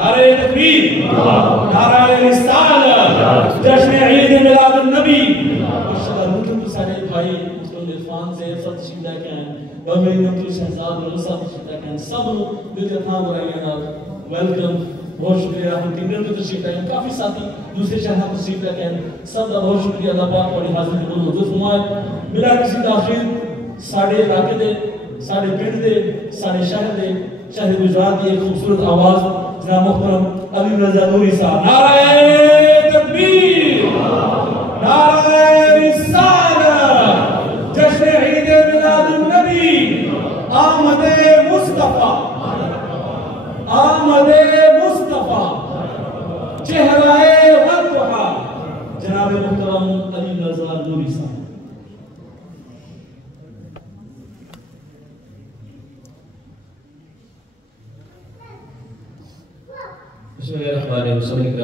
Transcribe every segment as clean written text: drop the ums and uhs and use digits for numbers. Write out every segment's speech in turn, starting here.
नारे तकबीर, नारे रिसालत, जश्न ईद मिलाद नबी। माशाअल्लाह मुतम सारे भाई मुस्लिम इरफान से सब शिदा के बमे नतु शहजाद रसा शिदा के सब दिल के थाम रहे ना वेलकम। बहुत शुक्रिया हम टीम को तशरीफ लाए, काफी साथी दूसरे शहर में तशरीफ लाए सब का बहुत शुक्रिया। अल्लाह पाक बड़ी हाजिर को मौजूद फरमाए। मिला किसी ताखीर साडे इलाके दे साडे पिंड दे साडे शहर दे शहर गुजरात की एक खूबसूरत आवाज जनाब मुहतरम अली रजा नूरी साहब। नारे तकबीर, नारे रिसालत, जश्न ईद मिलाद नबी, आमदे मुस्तफा, आमदे मुस्तफा, चेहराए वतहा, जनाब मुहतरम अली रजा नूरी साहब।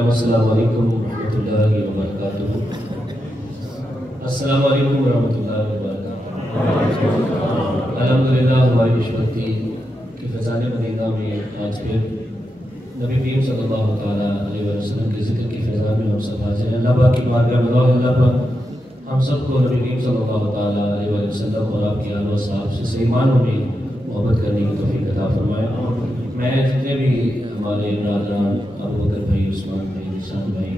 अस्सलामु अलैकुम रहमतुल्लाहि व बरकातुहू। अस्सलामु अलैकुम रहमतुल्लाहि व बरकातुहू। अल्हम्दुलिल्लाह हमारी निस्बती कि फैज़ान मदीना में आज फिर नबी करीम सल्लल्लाहु तआला अलैहि वसल्लम के ज़िक्र की फैज़ान में हम सब हाज़िर हैं। अल्लाह पाक की बारगाह में दुआ है अल्लाह पाक हम सबको नबी करीम सल्लल्लाहु तआला अलैहि वसल्लम और आपके आले व सहाब से सही मानों में मोहब्बत करने की तौफीक अता फरमाए। मैं जितने भी हमारे नाज़रान अबू बकर भाई, उस्मान भाई, निशान भाई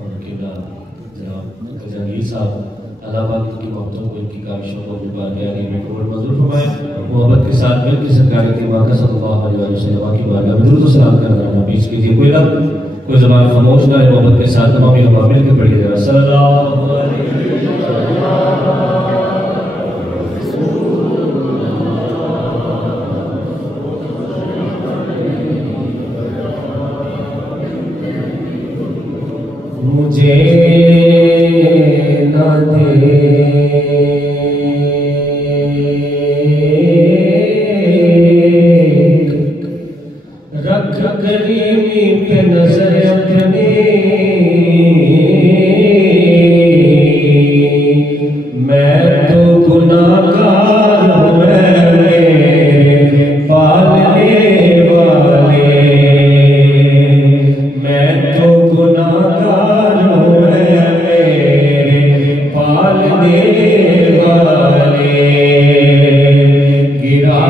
और किबला जनाब जहांगीर साहब, अल्लाह पाक की मोहब्बतों को इनकी काविशों को बारगाह में कबूल मंजूर फरमाए। मोहब्बत के साथ मिल के सरकार के वाक़ा सल्लल्लाहु अलैहि वसल्लम की बारगाह में दुरूद व सलाम करना बीच कीजिए। कोई लफ्ज़ कोई ज़बान खामोश ना रहे। मोहब्बत के साथ तमाम हम मिल के पढ़िए जरा सल्लल्लाहु अलैहि मुझे ना दे रख करीमी पे नजर अपनी, मैं तो गुनाहगार हूँ मेरे पालने वाले, मैं तो गुनाहगार हूँ मेरे पालने वाले। गिरा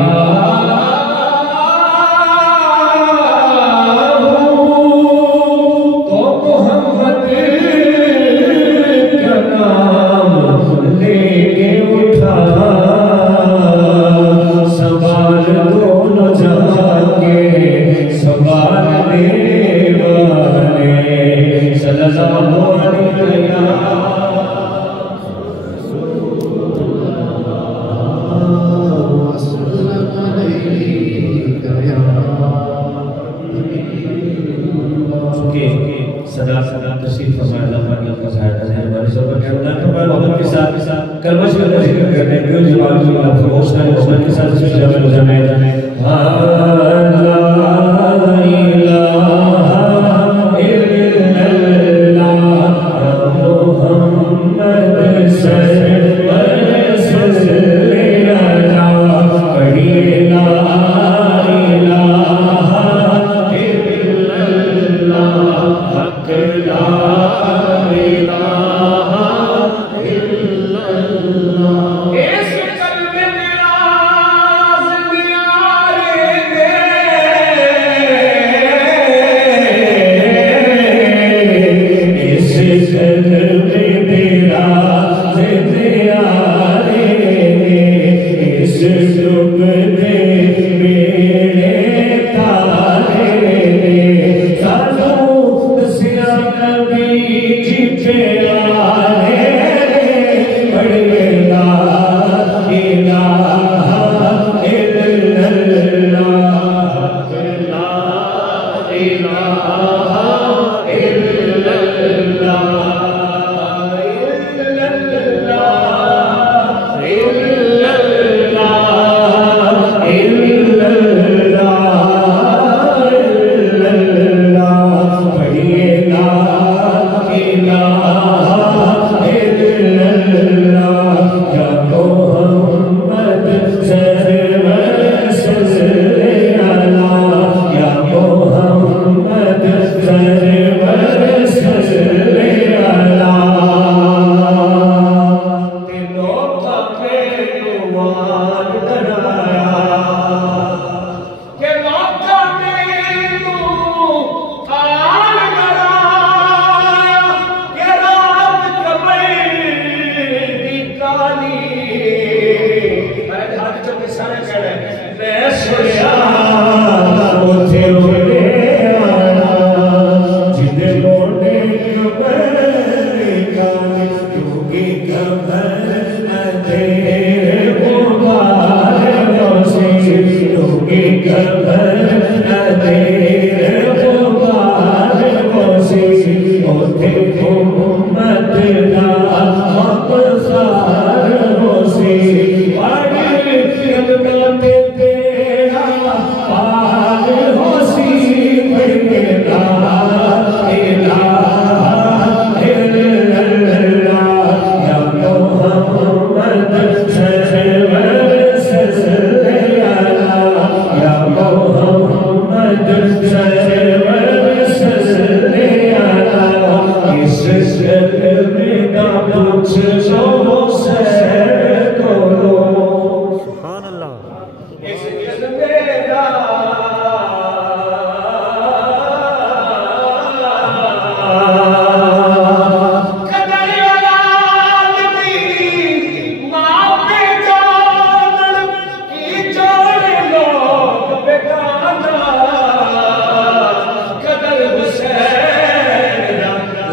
हुसैन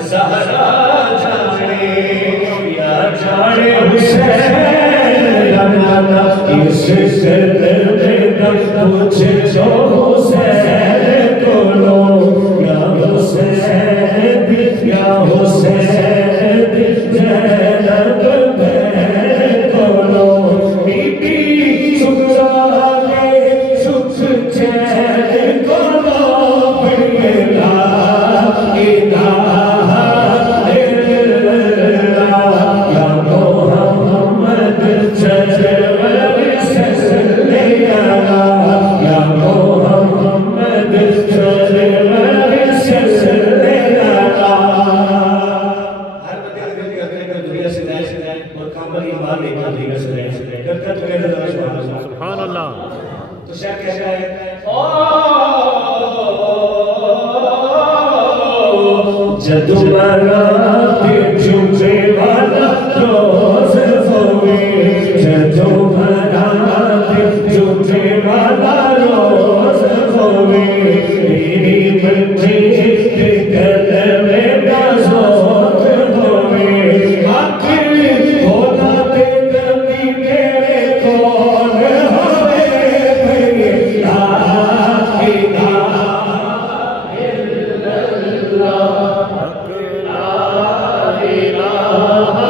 ज़हरा जाने या जाने हुसैन इस दर्द मुझे जो हुसैन को लो या हुसैन या हुसैन ज़ैनब को लो बीबी सुखराने सुख चैन को लो ला इलाहा इल्लल्लाह या मोहम्मद सल्लल्लाहु या मोहम्मद सुभान अल्लाह। तो शायद कहता है जदू बराते झुमे वाला रोज होवे जदू बराते झुमे वाला रोज होवे मेरी बच्ची गल में नाज़ोक होवे आखिर होना ते गली मेरे कौन होवे ला इलाहा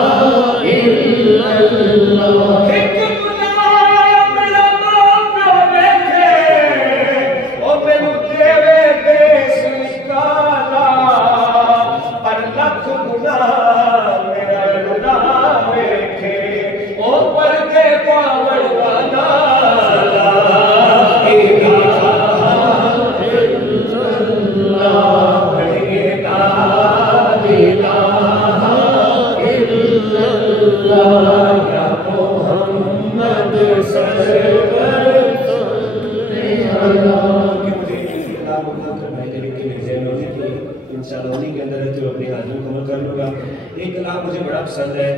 एक कलाम मुझे बड़ा पसंद है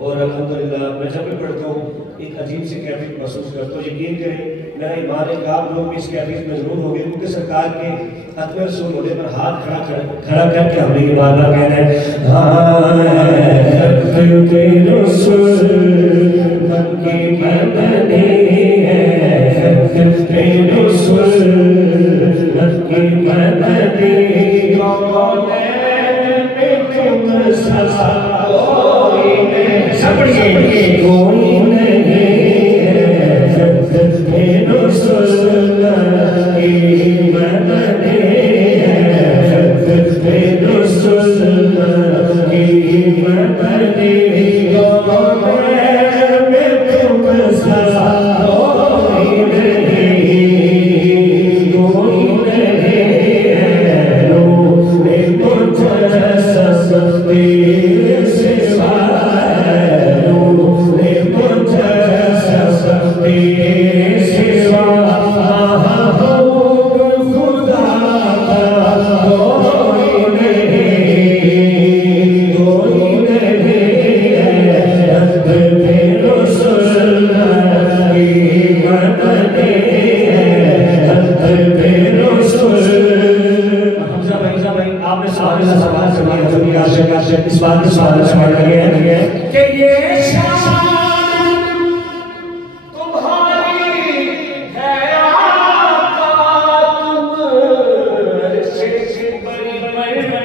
और अल्हम्दुलिल्लाह मैं जब भी पढ़ता हूँ एक अजीब सी कैफियत महसूस करता हूँ। यकीन करें मेरा ईमान है कि आप लोग भी इस कैफियत में जरूर होंगे क्योंकि सरकार के खत्म रसूल होने पर हाथ खड़ा करके हमने ये बात कहना है इस बात में सवाल समझ लगे हैं कि ये शान तुम्हारी है आका तुम अर्श पर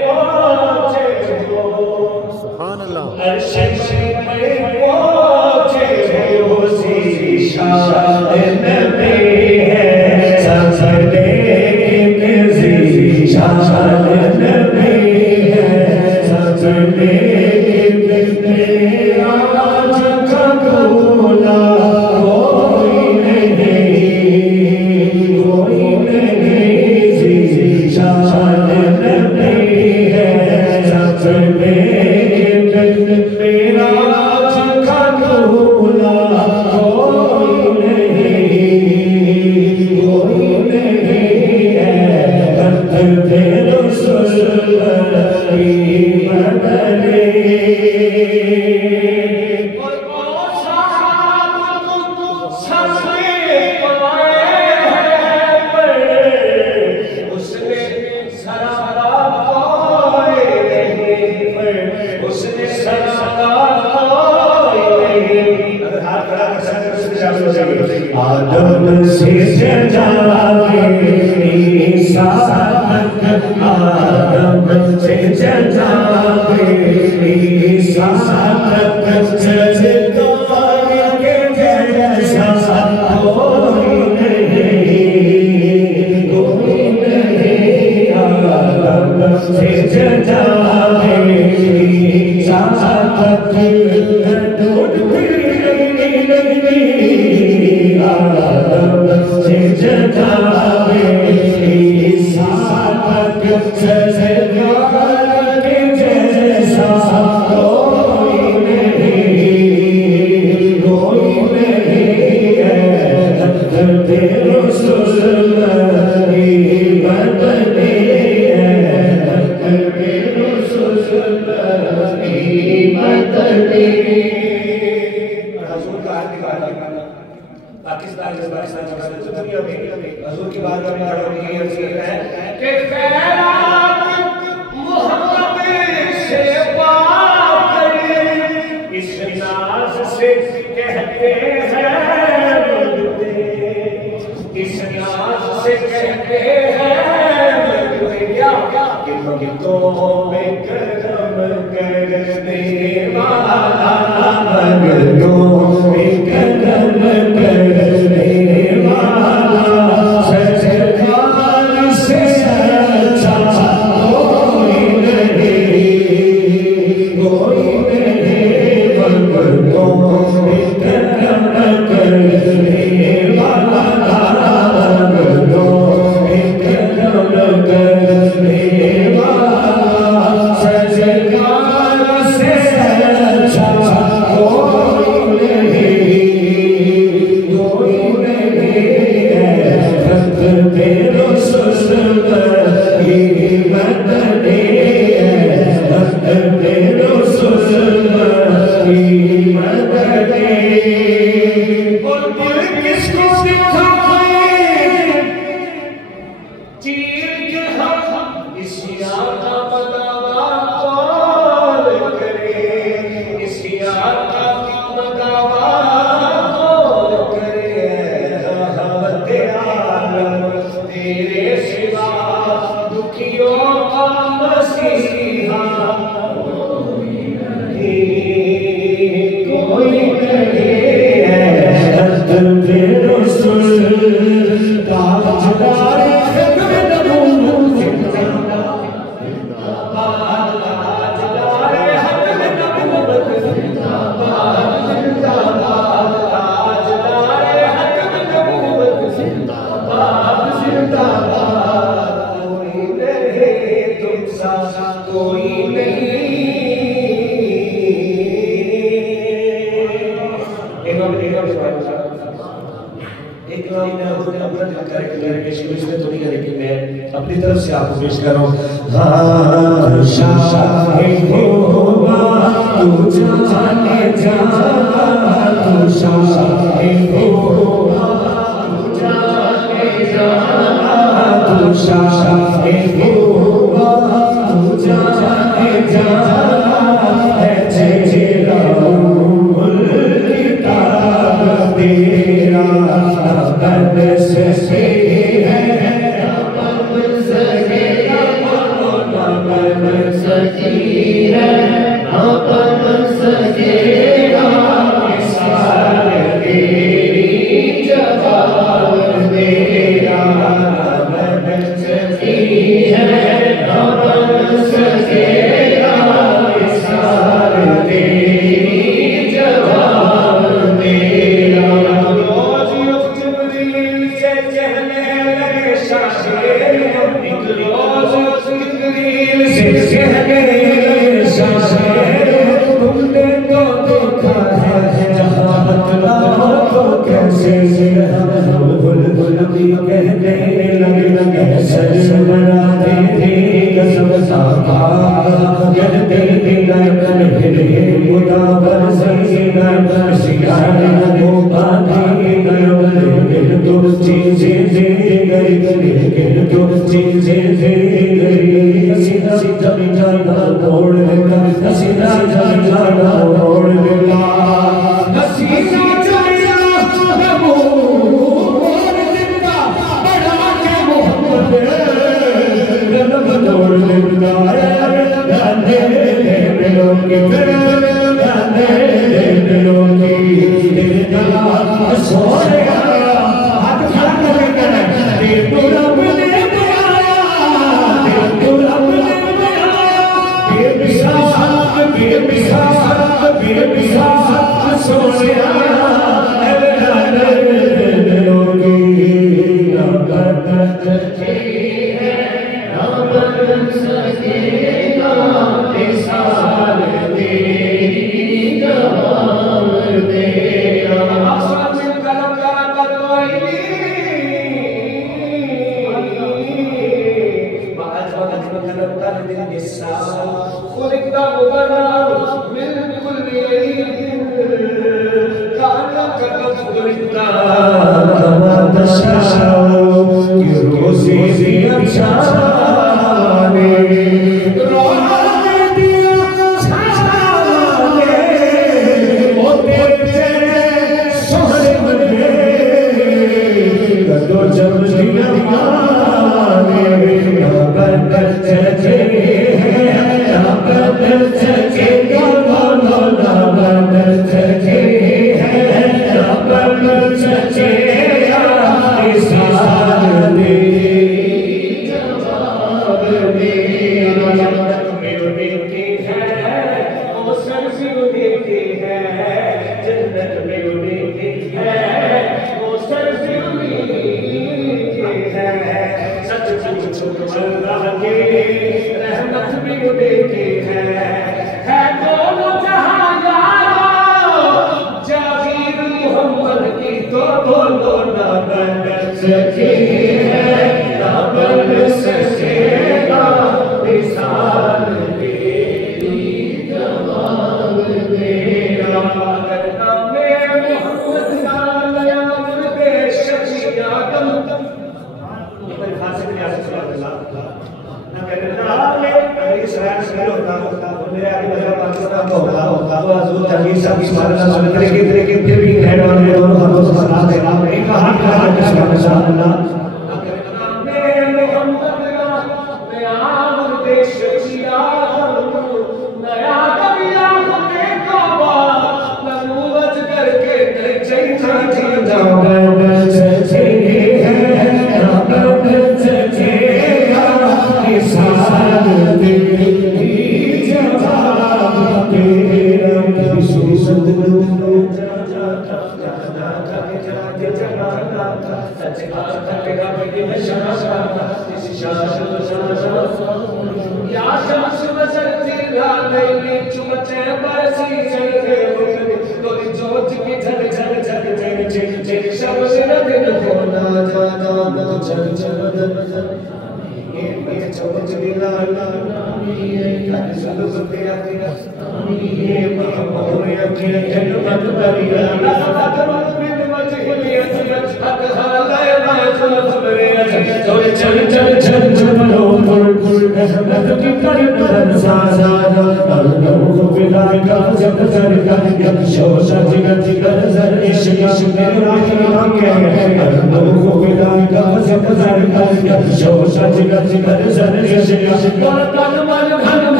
पहुंचे हो सुभान अल्लाह। अर्श पर पहुंचे हो सी शान नबी है सजदे की शान नबी है सजदे आज आदम से जनाबे ईसा तक सरकार के जैसा कोई नहीं आदम से जनाबे ईसा तक अपनी तरफ से आपको पेश करो।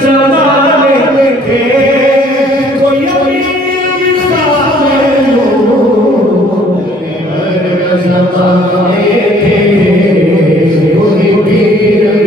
ज़माने थे कोई पीर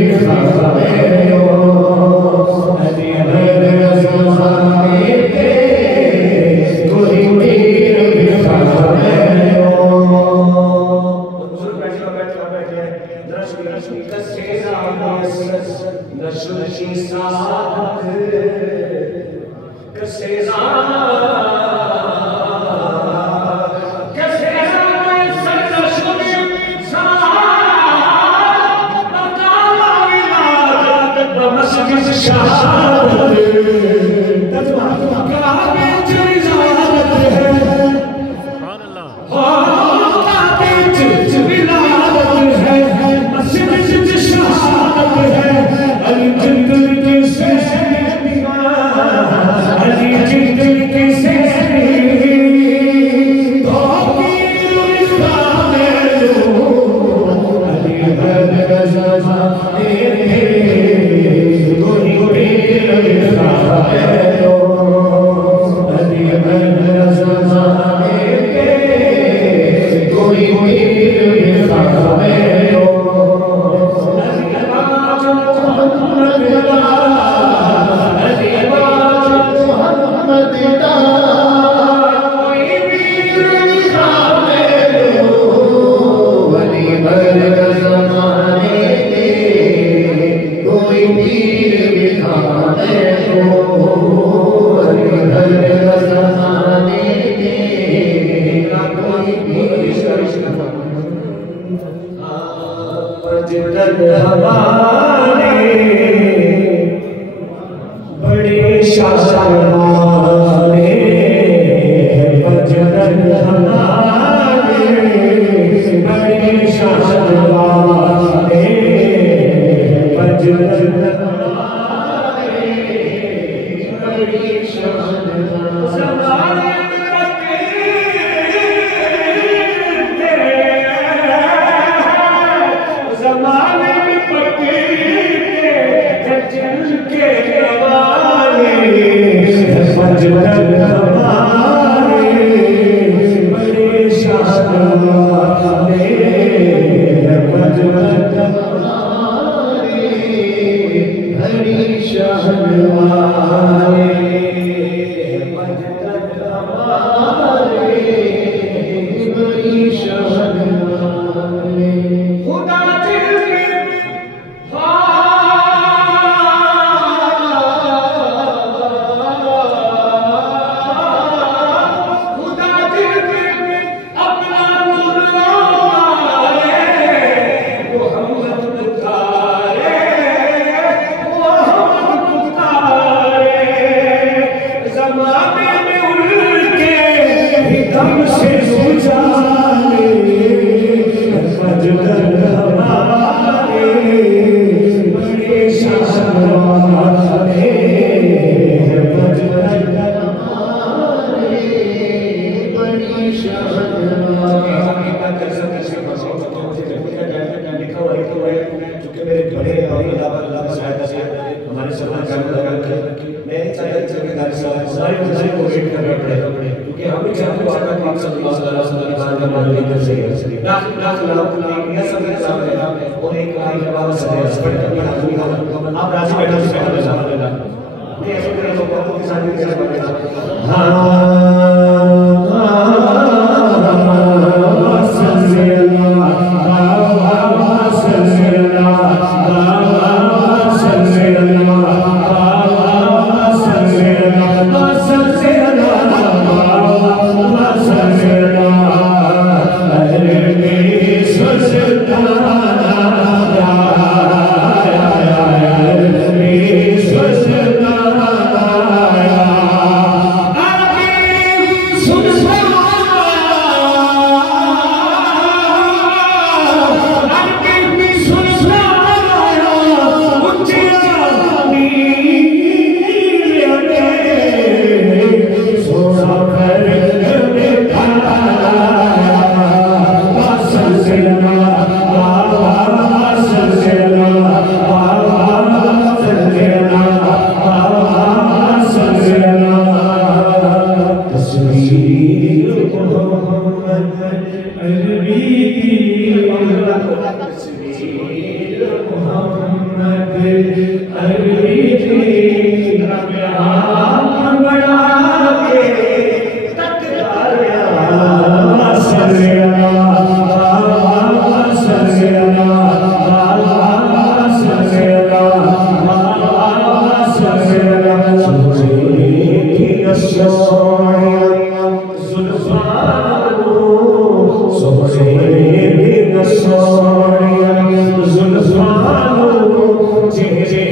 Jai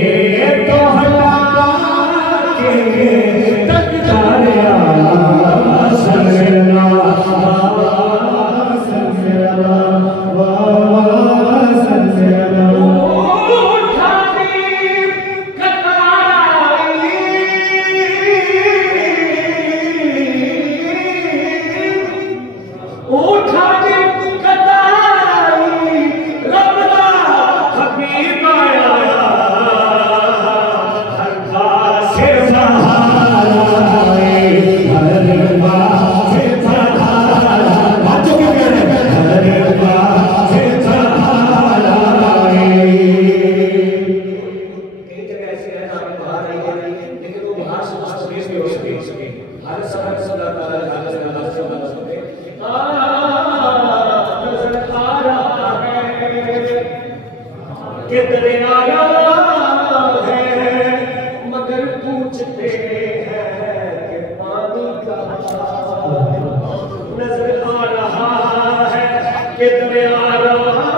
दरिया रहा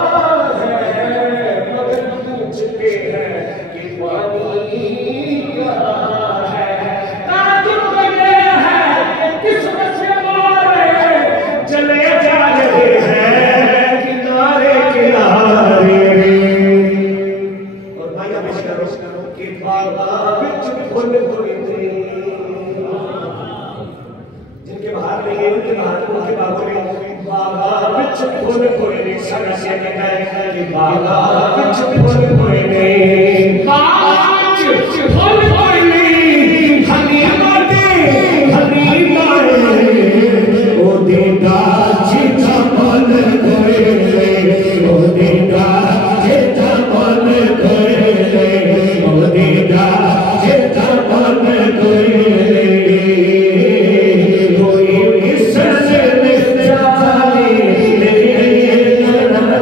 है मगर पूछते हैं कि पानी कहाँ है। ताजुब लगे हैं कि किस्मत से मारे चले जा रहे हैं किनारे किनारे। और भाई हमेशा करो कि बाबा बिच फुल फुलते जिनके बाहर नहीं है उनके बाहर उनके बाबू में बाबा बिच फुल फुलते सारा से कहता है कि बाबा बिच फुल फुलते बाबा बिच फुल फुलते हनी माते ओ देगा चिता मन करे ओ देगा चिता मन करे ओ देगा चिता मन करे कोई इस से जाने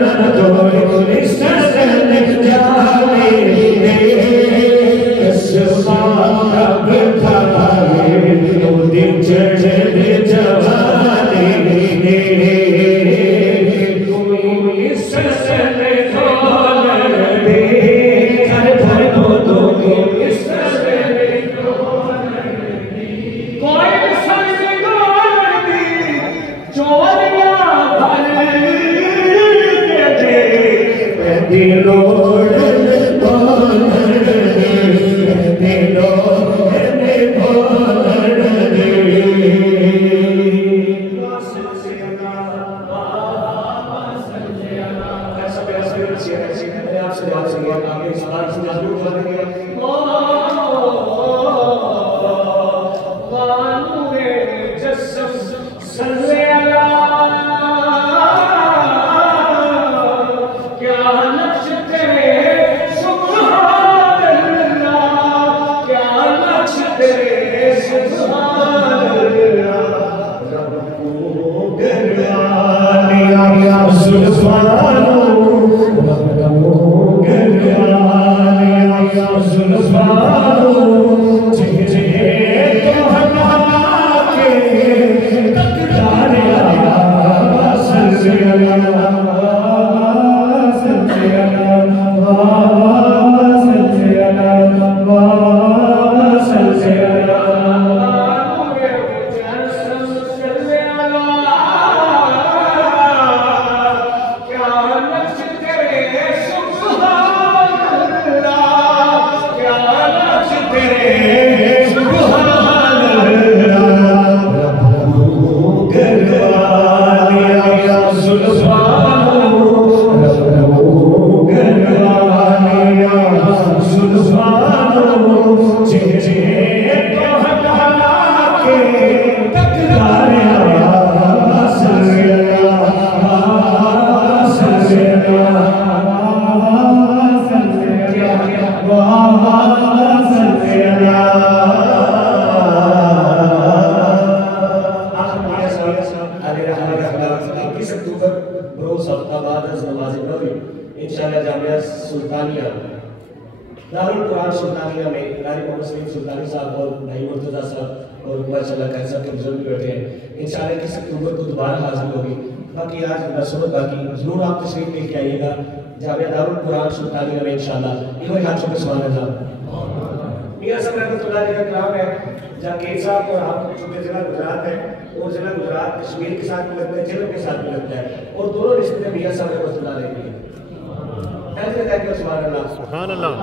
कोई इस से जाने कसमा अब खाए ओ दिन चढ़े जवानी कोई इस से खोल दे घर घर को तो इस से कोई संग गोल दी चोरियां भर के दे लोड बोल दे लोड बोल दे इंशाअल्लाह जामिया सुल्तानिया दारुल कुरान सुल्तानिया में नारी मोहम्मद सलीम सुल्तानी साहब और भाई मुर्तजा साहब और माशाअल्लाह कैद साहब के बुजुर्ग बैठे हैं। इंशाअल्लाह 21 अक्टूबर को दोबारा हाजिर होगी। बाकी आज नसूरत बाकी जरूर आप तशरीफ लेके आइएगा जामिया दारुल कुरान सुल्तानिया में इंशाअल्लाह। ये हाथ से सुभान अल्लाह। मियां साहब रहमतुल्लाह अलैह का नाम है जाकिर साहब और आप चूंकि जिला गुजरात है और जिला गुजरात कश्मीर के साथ भी लगता है, जिलों के साथ भी लगता है और दोनों रिश्ते मियां साहब रहमतुल्लाह अलैह के सुभान अल्लाह सुभान अल्लाह।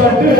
हर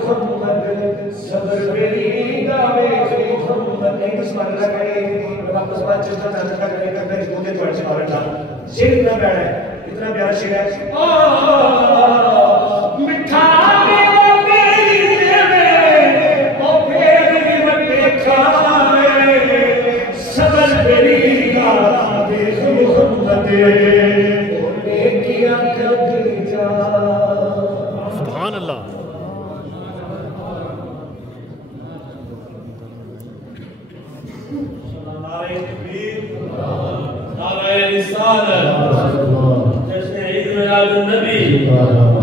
मुहम्मद सबर मेरी गावे मुहम्मद एक स्मरण करे वापस बात चलता नाटक करे करते मुझे थोड़ा सा और था शेर इतना प्यारा है इतना प्यारा शेर है मिठा मेरी देवे ओ फेरी मटे खाए सबर मेरी गावे मुहम्मद सुभान अल्लाह। नारे तकबीर, नारे रिसालत, जश्न ईद मिलाद नबी,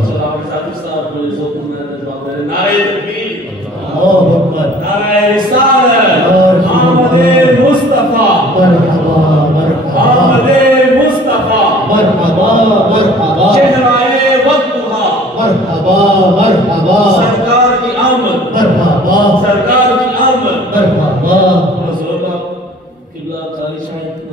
सलाम साहब साहब को जोकुर में जवाब दे नारे तकबीर, नारे रिसालत, आमदे मुस्तफा, मरहबा मरहबा आमदे मुस्तफा, मरहबा मरहबा चेहराए वक्तुहा, मरहबा मरहबा सरकार की आमद, मरहबा सरकार की आमद, मरहबा किबला खाली शायद